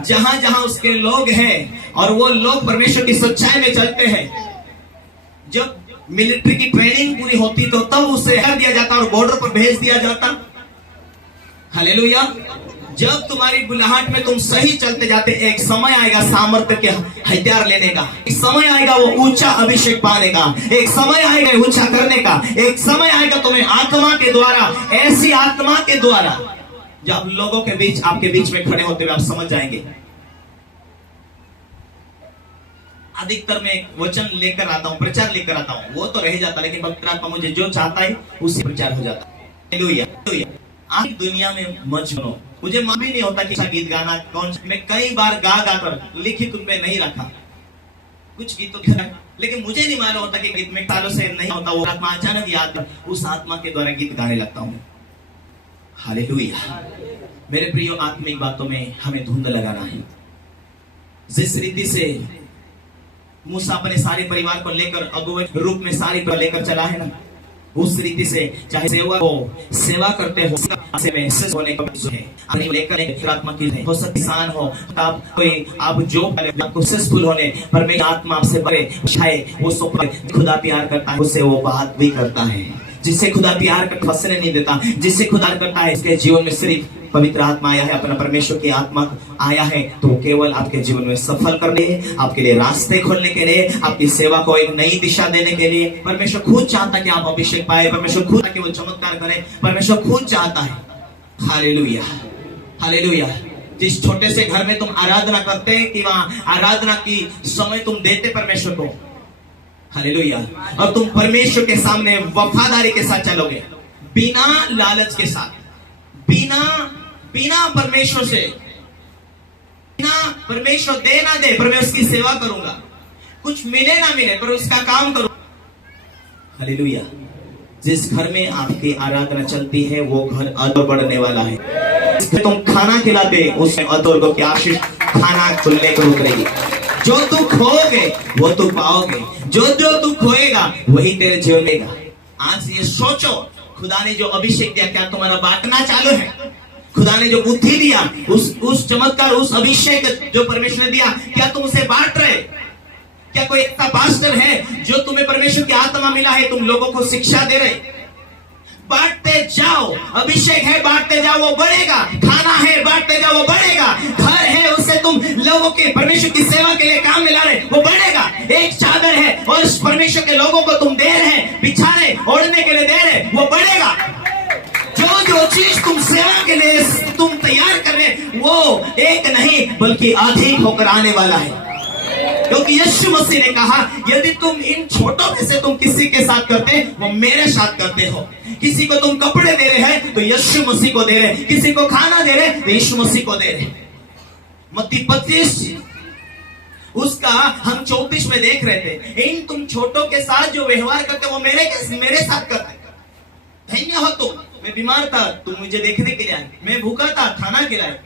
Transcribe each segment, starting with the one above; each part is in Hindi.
जहां जहां उसके लोग हैं और वो लोग परमेश्वर की सच्चाई में चलते हैं, जब मिलिट्री की ट्रेनिंग पूरी होती तो तब उसे हटा दिया जाता और बॉर्डर पर भेज दिया जाता। हालेलुया। जब तुम्हारी बुलाहट में तुम सही चलते जाते, एक समय आएगा सामर्थ्य के हथियार लेने का, एक समय आएगा वो ऊंचा अभिषेक पाने का, एक समय आएगा ऊंचा करने का, एक समय आएगा तुम्हें आत्मा के द्वारा, ऐसी आत्मा के द्वारा जब लोगों के बीच, आपके बीच में खड़े होते हुए आप समझ जाएंगे। अधिकतर मैं वचन लेकर आता हूं, प्रचार लेकर आता हूं, वो तो रह जाता, लेकिन पवित्र आत्मा मुझे जो चाहता है उससे प्रचार हो जाता है। हालेलुया। आप दुनिया में मत बनो। मुझे मालूम भी नहीं होता कि अच्छा गीत गाना कौन, मैं कई बार गा कर लिखित उनमें नहीं रखा, कुछ गीत तो लेकिन मुझे नहीं मालूम होता कि गीत में तालों से नहीं होता, वो आत्मा अचानक याद, उस आत्मा के द्वारा गीत गाने लगता हूं। हालेलुया। मेरे प्रिय, आत्मिक बातों में हमें धुंध लगाना है। जिस रीति से मूसा अपने सारे परिवार को लेकर अगुवे रूप में सारी पर लेकर चला है ना, उस रीति से चाहे सेवा हो, सेवा करते हो, में होने का है लेकर आत्मा की हो सकती किसान हो, आप कोई आप जो आपको सक्सेसफुल होने पर मेरी आत्मा आपसे बड़े चाहे वो खुदा प्यार करता है, उससे वो बात भी करता है। जिससे खुदा प्यार कर फंसने नहीं देता, जिससे खुदा करता है, इसके जीवन में सिर्फ पवित्र आत्मा आया है, अपना परमेश्वर की आत्मा आया है, तो केवल आपके जीवन में सफल करने, आपके लिए रास्ते खोलने के लिए, आपकी सेवा को एक नई दिशा देने के लिए। परमेश्वर खुद चाहता है कि आप अभिषेक पाए, परमेश्वर खुद कि वो चमत्कार करे, परमेश्वर खुद चाहता है। Hallelujah, hallelujah. जिस छोटे से घर में तुम आराधना करते हैं कि वहां आराधना की समय तुम देते परमेश्वर को, हालेलुया, और तुम परमेश्वर के सामने वफादारी के साथ चलोगे, बिना लालच के साथ, बिना परमेश्वर से, बिना परमेश्वर दे ना दे, पर मैं उसकी सेवा करूंगा, कुछ मिले ना मिले पर उसका काम करूंगा। हालेलुया। जिस घर में आपकी आराधना चलती है वो घर अदर बढ़ने वाला है। तुम खाना खिलाते उसमें अदर को क्या आशीष खाना खुलने को उतरेगी। जो तू खोओगे वो तू पाओगे, जो तू खोएगा वही तेरे जीवन में। आज ये सोचो, खुदा ने जो अभिषेक दिया, क्या तुम्हारा बांटना चालू है? खुदा ने जो बुद्धि दिया, उस चमत्कार, उस अभिषेक जो परमेश्वर ने दिया, क्या तुम उसे बांट रहे? क्या कोई ऐसा पास्टर है जो तुम्हें परमेश्वर की आत्मा मिला है, तुम लोगों को शिक्षा दे रहे? बांटते जाओ, अभिषेक है बांटते जाओ, वो बढ़ेगा। खाना है बांटते जाओ, वो बढ़ेगा। घर है उससे तुम लोगों के परमेश्वर की सेवा के लिए काम मिला रहे, वो बढ़ेगा। एक चादर है और परमेश्वर के लोगों को तुम दे रहे, बिछाने ओढ़ने के लिए दे रहे, वो बढ़ेगा। जो चीज तुम सेवा के लिए तुम तैयार कर रहे, वो एक नहीं बल्कि अधिक होकर आने वाला है। क्योंकि यीशु मसीह ने कहा, यदि तुम इन छोटों में से तुम किसी के साथ करते, वो मेरे साथ करते हो। किसी को तुम कपड़े दे रहे हैं तो यीशु मसीह को दे रहे, किसी को खाना दे रहे तो यीशु मसीह को दे रहे। मत्ती 25 उसका हम 34 में देख रहे थे, इन तुम छोटों के साथ जो व्यवहार करते वो मेरे साथ करते। धन्य हो तुम। मैं बीमार था, तुम मुझे देखने के लिए आए, मैं भूखा था, खाना खिलाए।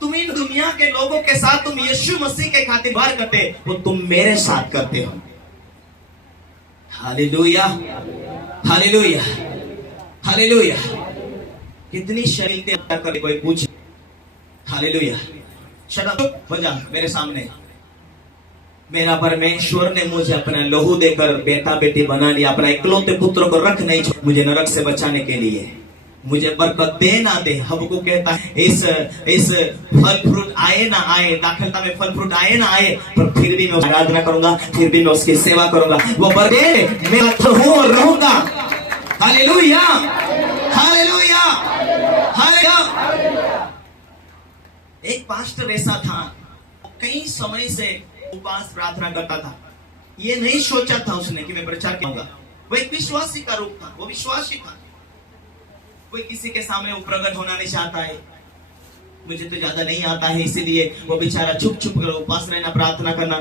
तुम इन दुनिया के लोगों के साथ तुम यीशु मसीह के खातिर व्यवहार करते, वो तुम मेरे साथ करते हो। Hallelujah, hallelujah, hallelujah. कितनी शरीरते कर कोई पूछे, हालेलुया। शट अप हो जा मेरे सामने। मेरा परमेश्वर ने मुझे अपना लहू देकर बेटा बेटी बना लिया, अपना इकलौते पुत्र को रख नहीं छोड़ा, मुझे नरक से बचाने के लिए। मुझे बरकत दे ना दे, हमको कहता है इस फल फ्रूट आए ना आए, दाखिलता में फल फ्रूट आए ना आए, पर फिर भी मैं आराधना करूंगा, फिर भी मैं उसकी सेवा करूंगा। वो बरकत मैं हूं और रहूंगा। Hallelujah, hallelujah, hallelujah. एक पास्टर ऐसा था, कई समय से उपवास प्रार्थना करता था। ये नहीं सोचा था उसने कि मैं प्रचार करूंगा। वो एक विश्वासी का रूप था, वो विश्वासी था। कोई किसी के सामने वो प्रकट होना नहीं चाहता है, मुझे तो ज्यादा नहीं आता है, इसीलिए वो बेचारा छुप छुप कर उपवास रहना, प्रार्थना करना,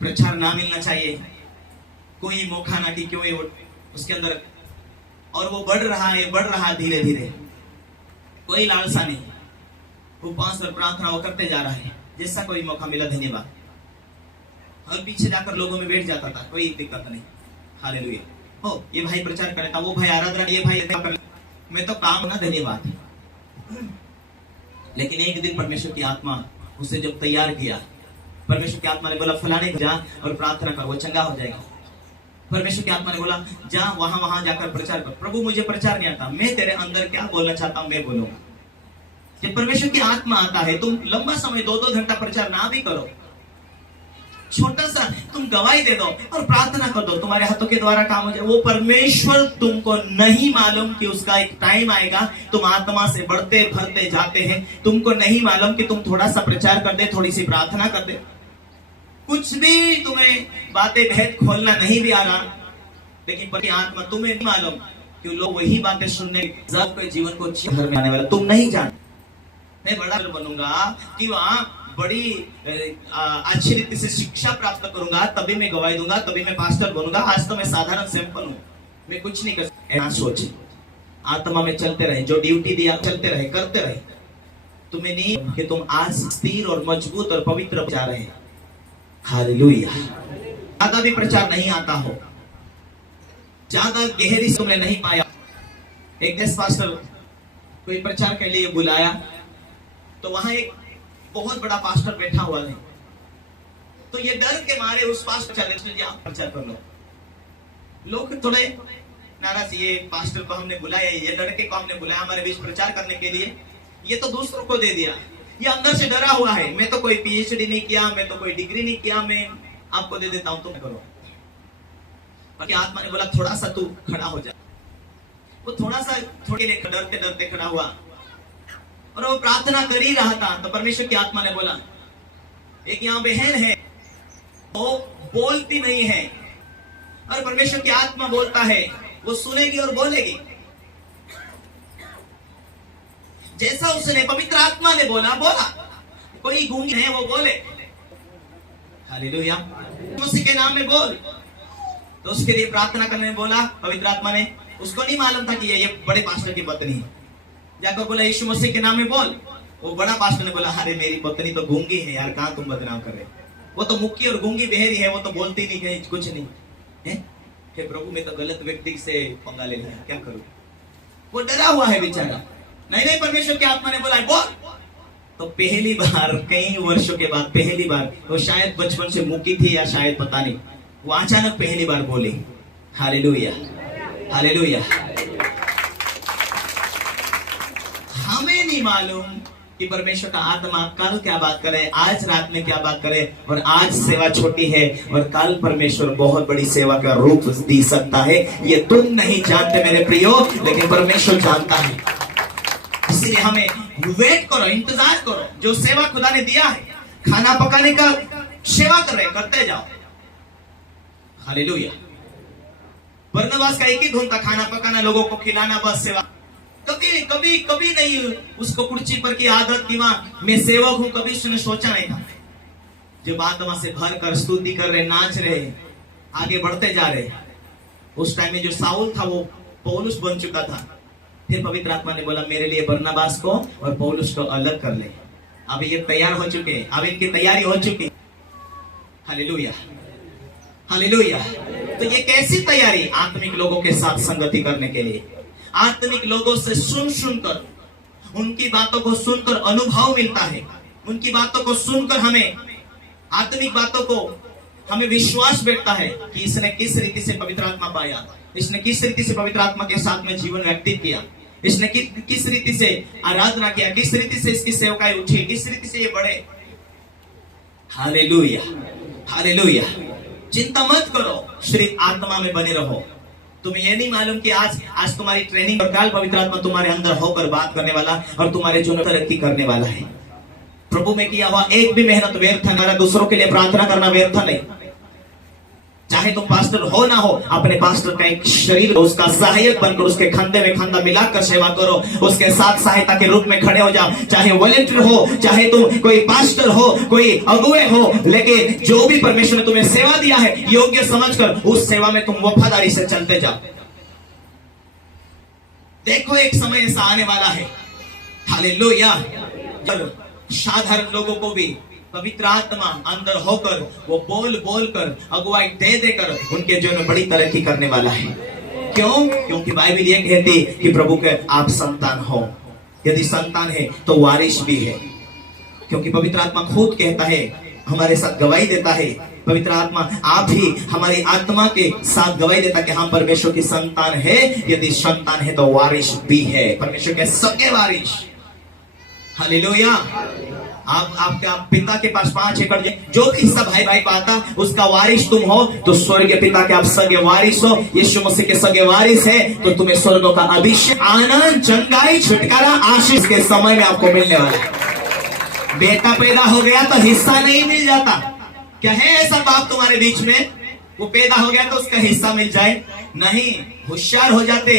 प्रचार ना मिलना चाहिए, कोई मौका ना कि क्यों उसके अंदर, और वो बढ़ रहा धीरे धीरे, कोई लालसा नहीं, उपवास और प्रार्थना वो करते जा रहा है। जैसा कोई मौका मिला धन्यवाद, और पीछे जाकर लोगों में बैठ जाता था, कोई दिक्कत नहीं। हालेलुया। हो ये भाई प्रचार करे था, वो भाई आराधना, ये भाई कर, मैं तो काम ना, धन्यवाद। लेकिन एक दिन परमेश्वर की आत्मा उसे जब तैयार किया, परमेश्वर की आत्मा ने बोला फलाने को जा और प्रार्थना कर, वो चंगा हो जाएगा। परमेश्वर की आत्मा ने बोला जा वहां वहां जाकर प्रचार कर। प्रभु मुझे प्रचार नहीं आता, मैं तेरे अंदर क्या बोलना चाहता हूं मैं बोलूंगा। जब परमेश्वर की आत्मा आता है, तुम लंबा समय 2-2 घंटा प्रचार ना भी करो, छोटा सा तुम गवाही दे दो और प्रार्थना कर दो, तुम्हारे हाथों के द्वारा काम हो जाए। वो परमेश्वर तुमको नहीं मालूम कि उसका एक टाइम आएगा, तुम आत्मा से बढ़ते भरते जाते हैं, तुमको नहीं मालूम कि तुम थोड़ा सा प्रचार कर दे, थोड़ी सी प्रार्थना कर दे, कुछ भी तुम्हें बातें भेद खोलना नहीं भी आ रहा, लेकिन पर आत्मा तुम्हें नहीं मालूम कि लोग वही बातें सुनने के जीवन को घर में आने वाला तुम नहीं जान। मैं बड़ा बनूंगा कि वहां बड़ी अच्छी रीति से शिक्षा प्राप्त करूंगा, तभी मैं गवाही दूंगा, तभी मैं पास्टर बनूंगा। आज तो मैं साधारण सैंपल हूं, मैं कुछ नहीं कर सकता। सोच आत्मा में चलते रहे, जो ड्यूटी दिया चलते रहे, करते रहे। तुम्हें नहीं कि तुम आज स्थिर और मजबूत और पवित्र जा रहे हैं। हालेलुया। ज्यादा भी प्रचार नहीं आता हो, ज्यादा गहरी से तुमने नहीं पाया। एक गेस्ट पास्टर कोई प्रचार के लिए बुलाया, तो वहां एक बहुत बड़ा पास्टर बैठा हुआ है, तो ये डर के मारे उस पास्टर चले आप प्रचार कर लो। लोग थोड़े नाराज, ये पास्टर को हमने बुलाया, ये लड़के को हमने बुलाया हमारे बीच प्रचार करने के लिए, ये तो दूसरों को दे दिया, ये अंदर से डरा हुआ है। मैं तो कोई पीएचडी नहीं किया, मैं तो कोई डिग्री नहीं किया, मैं आपको दे देता हूं, तुम करो। बाकी आत्मा ने बोला थोड़ा सा तू खड़ा हो जा। वो थोड़ा सा थोड़ी देर डरते डरते खड़ा हुआ और वो प्रार्थना कर ही रहा था, तो परमेश्वर की आत्मा ने बोला एक यहाँ बहन है, वो बोलती नहीं है, और परमेश्वर की आत्मा बोलता है, वो सुनेगी और बोलेगी। जैसा उसने पवित्र आत्मा ने बोला, कोई गूंगी है वो बोले हालेलुया, उसी के नाम में बोल। तो उसके लिए प्रार्थना करने में बोला पवित्र आत्मा ने। उसको नहीं मालूम था कि ये बड़े पास्टर की पत्नी है। जाकर बोला यीशु मसीह के नाम में बोल। वो बड़ा पास्टर ने बोला अरे मेरी पत्नी तो गूंगी है यार, कहां तुम बदनाम कर रहे हो, वो तो मुक्की और गूंगी बहरी है, वो तो बोलती नहीं कहीं कुछ नहीं है। हे प्रभु मैं तो गलत व्यक्ति से पंगा ले लिया, क्या करूं। वो डरा हुआ है बेचारा। नहीं परमेश्वर की आत्मा ने बोला बोल। तो पहली बार कई वर्षों के बाद पहली बार, वो शायद बचपन से मुक्की थी या शायद पता नहीं, वो अचानक पहली बार बोली। Hallelujah hallelujah. हमें नहीं मालूम कि परमेश्वर का आत्मा कल क्या बात करे, आज रात में क्या बात करे, और आज सेवा छोटी है और कल परमेश्वर बहुत बड़ी सेवा का रूप दे सकता है। ये तुम नहीं जानते मेरे प्रियो, लेकिन परमेश्वर जानता है। इसलिए हमें वेट करो, इंतजार करो। जो सेवा खुदा ने दिया है, खाना पकाने का सेवा कर रहे, करते जाओ। हालेलुया। बरनबास का एक ही धुन था, खाना पकाना, लोगों को खिलाना, बस सेवा। कभी कभी कभी नहीं उसको कुर्सी पर की आदत की वहां मैं सेवक हूं, कभी उसने सोचा नहीं था। जब आत्मा से भर कर स्तुति कर रहे, नाच रहे, आगे बढ़ते जा रहे, उस टाइम में जो साउल था वो पौलुस बन चुका था। फिर पवित्र आत्मा ने बोला मेरे लिए बरनबास को और पौलुस को अलग कर ले। अब ये तैयार हो चुके, अब इनकी तैयारी हो चुकी। Hallelujah hallelujah. तो ये कैसी तैयारी? आत्मिक लोगों के साथ संगति करने के लिए, आत्मिक लोगों से सुनकर, उनकी बातों को सुनकर अनुभव मिलता है। उनकी बातों को सुनकर हमें, आत्मिक बातों को हमें विश्वास बैठता है कि इसने किस रीति से पवित्र आत्मा पाया, इसने किस रीति से पवित्र आत्मा के साथ में जीवन व्यतीत किया, इसने किस रीति से आराधना किया, किस रीति से इसकी सेवकाई उठी, किस रीति से ये बढ़े। Hallelujah hallelujah. चिंता मत करो, सिर्फ आत्मा में बने रहो। तुम्हें ये नहीं मालूम कि आज तुम्हारी ट्रेनिंग और काल पवित्र आत्मा तुम्हारे अंदर होकर बात करने वाला और तुम्हारे जीवन में तरक्की करने वाला है। प्रभु में किया हुआ एक भी मेहनत व्यर्थ नहीं, दूसरों के लिए प्रार्थना करना व्यर्थ नहीं। चाहे तुम पास्टर हो ना हो, अपने पास्टर का एक शरीर, उसका सहायक बनकर उसके कंधे में कंधा मिलाकर सेवा करो, उसके साथ सहायता के रूप में खड़े हो जाओ। चाहे वॉलंटियर हो, चाहे तुम कोई पास्टर हो, कोई अगुए हो, लेकिन जो भी परमेश्वर ने तुम्हें सेवा दिया है योग्य समझकर उस सेवा में तुम वफादारी से चलते जाओ। देखो एक समय ऐसा आने वाला है, हालेलुया, जब साधारण लोगों को भी पवित्र आत्मा अंदर होकर वो बोल कर अगुवाई दे देकर उनके जीवन में बड़ी तरक्की करने वाला है। क्यों? क्योंकि बाइबल ये कहती कि प्रभु के आप संतान हो, यदि संतान है तो वारिस भी है, क्योंकि पवित्र आत्मा खुद कहता है, हमारे साथ गवाही देता है, पवित्र आत्मा आप ही हमारी आत्मा के साथ गवाही देता कि हम परमेश्वर की संतान है। यदि संतान है तो वारिस भी है, परमेश्वर के सगे वारिस। हालेलुया। आपके पिता के पास 5 एकड़, जो भी हिस्सा भाई भाई को आता उसका वारिस तुम हो, तो स्वर्ग के पिता के आप सगे वारिस हो। यीशु मसीह के सगे वारिस है तो तुम्हें स्वर्गों का अभिषेक, आनंद, चंगाई, छुटकारा, आशीष के समय में आपको मिलने वाला है। बेटा पैदा हो गया तो हिस्सा नहीं मिल जाता। क्या है ऐसा बाप तुम्हारे बीच में, वो पैदा हो गया तो उसका हिस्सा मिल जाए? नहीं, होशियार हो जाते,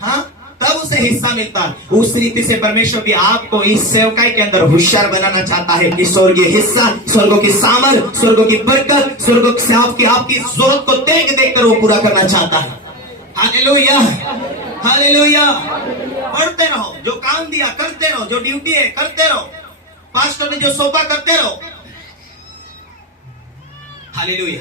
हाँ, तब उसे हिस्सा मिलता। उस रीति से परमेश्वर भी आपको इस सेवकाई के अंदर होशियार बनाना चाहता है कि स्वर्गीय हिस्सा, स्वर्गों की सामर, स्वर्गों की बरकत, स्वर्गों से आपकी जरूरत को देख देख कर वो पूरा करना चाहता है। Hallelujah, hallelujah. पढ़ते रहो, जो काम दिया करते रहो, जो ड्यूटी है करते रहो, पास्टर ने जो सौंपा करते रहो। हालेलुया।